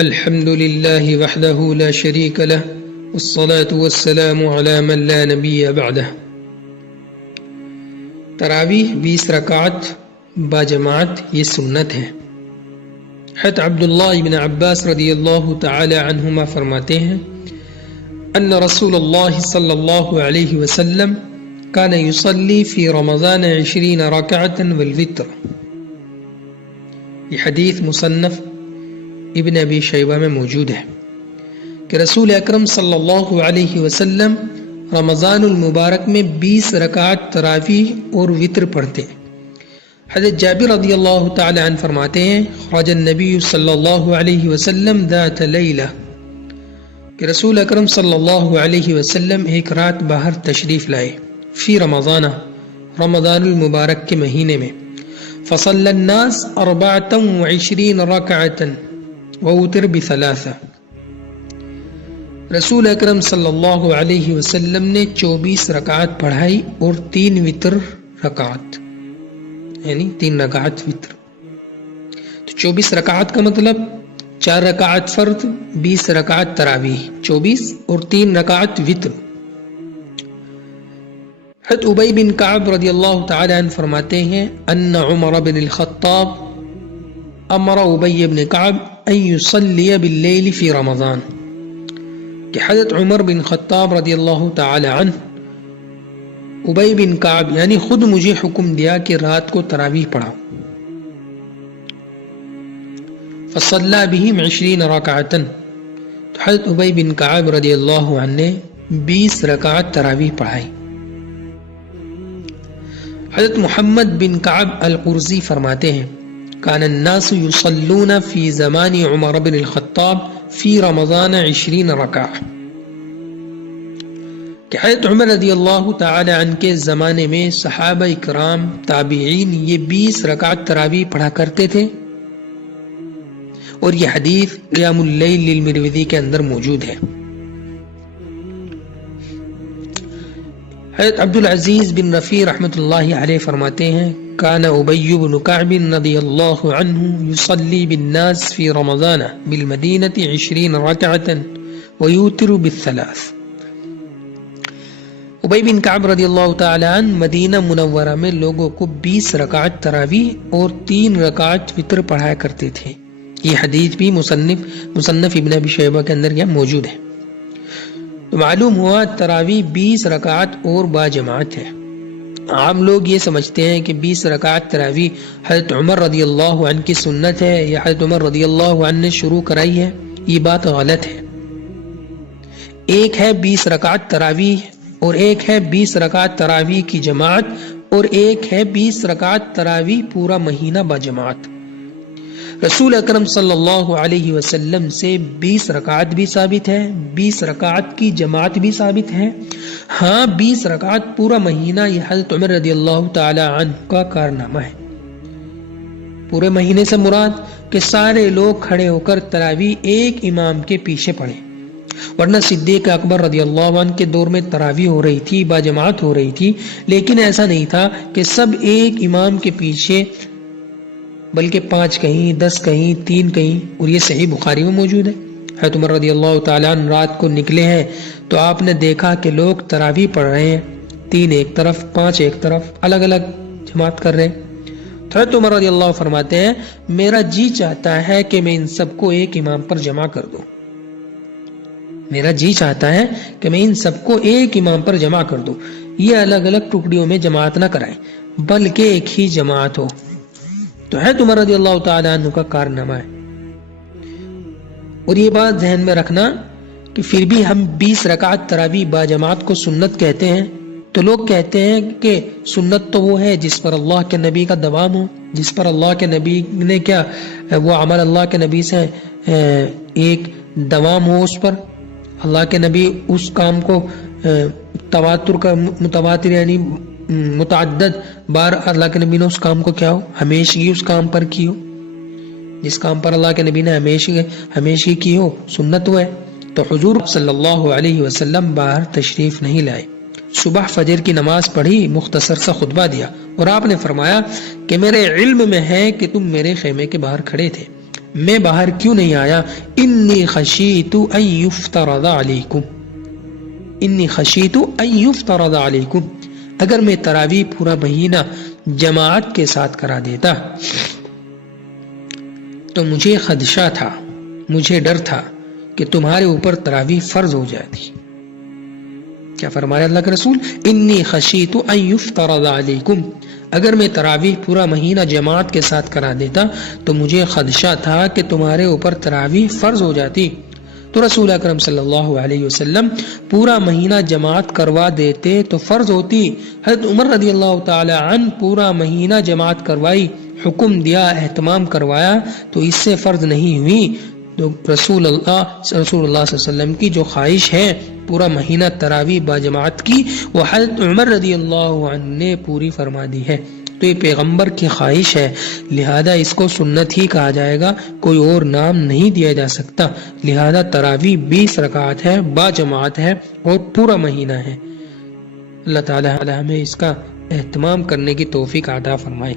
الحمد لله وحده لا شريك له والصلاة والسلام على من لا نبي بعده. تراویح 20 رکعت با جماعت یہ سنت ہے. حضرت عبداللہ ابن عباس رضی اللہ تعالی عنہما فرماتے ہیں ان رسول اللہ صلی اللہ علیہ وسلم كان يصلي في رمضان 20 ركعة والوتر. یہ حدیث مصنف ابن ابی شیبہ میں موجود ہے کہ رسول اکرم صلی اللہ علیہ وسلم رمضان المبارک میں 20 رکعت تراویح اور وتر پڑھتے. حضرت جابر رضی اللہ تعالی عنہ فرماتے ہیں خرج النبی صلی اللہ علیہ وسلم ذات لیلہ کہ رسول اکرم صلی اللہ علیہ وسلم ایک رات باہر تشریف لائے فی رمضان المبارک کے مہینے میں. فصلی الناس 24 رکعتا ووتر ب3. رسول اکرم صلی اللہ علیہ وسلم نے 24 رکعت پڑھائی اور 3 وتر رکعت، یعنی 3 رکعت وتر. تو 24 رکعت کا مطلب 4 رکعت فرض، 20 رکعت تراویح، 24 اور 3 رکعت وتر. حضرت ابی بن کعب رضی اللہ تعالی عنہ فرماتے ہیں ان عمر بن الخطاب امر ابی بن کعب ان یصلی باللیل فی رمضان، کہ حضرت عمر بن خطاب رضی اللہ تعالی عنہ ابی بن کعب یعنی خود مجھے حکم دیا کہ رات کو تراویح پڑھاؤ. فصلی بہم 20 رکعتا، تو حضرت ابی بن کعب رضی اللہ عنہ نے 20 رکعت تراویح پڑھائی. حضرت محمد بن کعب القرظی فرماتے ہیں کان الناس یصلون فی زمان عمر بن الخطاب فی رمضان 20 رکعہ، کہ حضرت عمر رضی اللہ تعالی عنہ کے زمانے میں صحابہ اکرام تابعین یہ 20 رکعت تراویح پڑھا کرتے تھے. اور یہ حدیث قیام اللیل للمروزی کے اندر موجود ہے. حضرت عبدالعزیز بن رفیع رحمۃ اللہ علیہ فرماتے ہیں کان ابی بن کعب رضی اللہ عنہ یصلی بالناس فی رمضان بالمدینہ 20 رکعتا ویوتر ب3. ابی بن کعب رضی اللہ تعالی عنہ مدینہ منورہ میں لوگوں کو 20 رکعت تراویح اور 3 رکعت وتر پڑھایا کرتے تھے. یہ حدیث بھی مصنف ابن ابی شیبہ کے اندر یہاں موجود ہے. تو معلوم ہوا تراویح 20 رکعت اور با جماعت ہے. عام لوگ یہ سمجھتے ہیں کہ 20 رکعت تراویح حضرت عمر رضی اللہ عنہ کی سنت ہے یا حضرت عمر رضی اللہ عنہ نے شروع کرائی ہے. یہ بات غلط ہے. ایک ہے 20 رکعت تراویح اور ایک ہے 20 رکعت تراویح کی جماعت اور ایک ہے 20 رکعت تراویح پورا مہینہ با جماعت. رسول اکرم صلی اللہ علیہ وسلم سے 20 رکعت بھی ثابت ہے، 20 رکعت کی جماعت بھی ثابت ہے. ہاں 20 رکعت پورا مہینہ یہ حضرت عمر رضی اللہ تعالی عنہ کا کارنامہ ہے. پورے مہینے سے مراد کہ سارے لوگ کھڑے ہو کر تراویح ایک امام کے پیچھے پڑھیں. ورنہ صدیق اکبر رضی اللہ عنہ کے دور میں تراویح ہو رہی تھی، با جماعت ہو رہی تھی، لیکن ایسا نہیں تھا کہ سب ایک امام کے پیچھے، بلکہ 5 کہیں، 10 کہیں، 3 کہیں. اور یہ صحیح بخاری میں موجود ہے. حضرت عمر رضی اللہ تعالیٰ عنہ رات کو نکلے ہیں تو آپ نے دیکھا کہ لوگ تراویح پڑھ رہے ہیں، 3 ایک طرف، 5 ایک طرف، الگ الگ جماعت کر رہے ہیں. حضرت عمر رضی اللہ فرماتے ہیں میرا جی چاہتا ہے کہ میں ان سب کو ایک امام پر جمع کر دوں. میرا جی چاہتا ہے کہ میں ان سب کو ایک امام پر جمع کر دوں. یہ الگ الگ ٹکڑیوں میں جماعت نہ کرائیں بلکہ ایک ہی جماعت ہو. تو حضرت عمر رضی اللہ تعالیٰ عنہ کا کارنامہ ہے. اور یہ بات ذہن میں رکھنا کہ پھر بھی ہم 20 رکعت تراویح با جماعت کو سنت کہتے ہیں. تو لوگ کہتے ہیں کہ سنت تو وہ ہے جس پر اللہ کے نبی کا دوام ہو، جس پر اللہ کے نبی نے کیا وہ عمل اللہ کے نبی سے ایک دوام ہو، اس پر اللہ کے نبی اس کام کو تواتر کا متواتر یعنی متعدد بار اللہ کے نبی نے اس کام کو کیا ہو، ہمیشگی اس کام پر کی ہو. جس کام پر اللہ کے نبی نے ہمیشگی کی ہو سنت وہ ہے. تو حضور صلی اللہ علیہ وسلم باہر تشریف نہیں لائے، صبح فجر کی نماز پڑھی، مختصر سا خطبہ دیا اور آپ نے فرمایا کہ میرے علم میں ہے کہ تم میرے خیمے کے باہر کھڑے تھے، میں باہر کیوں نہیں آیا؟ انی خشیت ان یفترض علیکم، انی خشیت ان یفترض علیکم، اگر میں تراویح پورا مہینہ جماعت کے ساتھ کرا دیتا تو مجھے خدشہ تھا، مجھے ڈر تھا کہ تمہارے اوپر تراویح فرض ہو جاتی۔ کیا فرمایا اللہ کے رسول؟ انی خشیت ان یفترض علیکم، اگر میں تراویح پورا مہینہ جماعت کے ساتھ کرا دیتا تو مجھے خدشہ تھا کہ تمہارے اوپر تراویح فرض ہو جاتی۔ تو رسول اکرم صلی اللہ علیہ وسلم پورا مہینہ جماعت کروا دیتے تو فرض ہوتی۔ حضرت عمر رضی اللہ تعالی عنہ پورا مہینہ جماعت کروائی، حکم دیا، اہتمام کروایا تو اس سے فرض نہیں ہوئی۔ تو رسول اللہ صلی اللہ علیہ وسلم کی جو خواہش ہے پورا مہینہ تراویح با جماعت کی، وہ حضرت عمر رضی اللہ عنہ نے پوری فرما دی ہے۔ تو یہ پیغمبر کی خواہش ہے، لہذا اس کو سنت ہی کہا جائے گا، کوئی اور نام نہیں دیا جا سکتا۔ لہذا تراویح 20 رکعت ہے، با جماعت ہے اور پورا مہینہ ہے۔ اللہ تعالی ہمیں اس کا اہتمام کرنے کی توفیق عطا فرمائے۔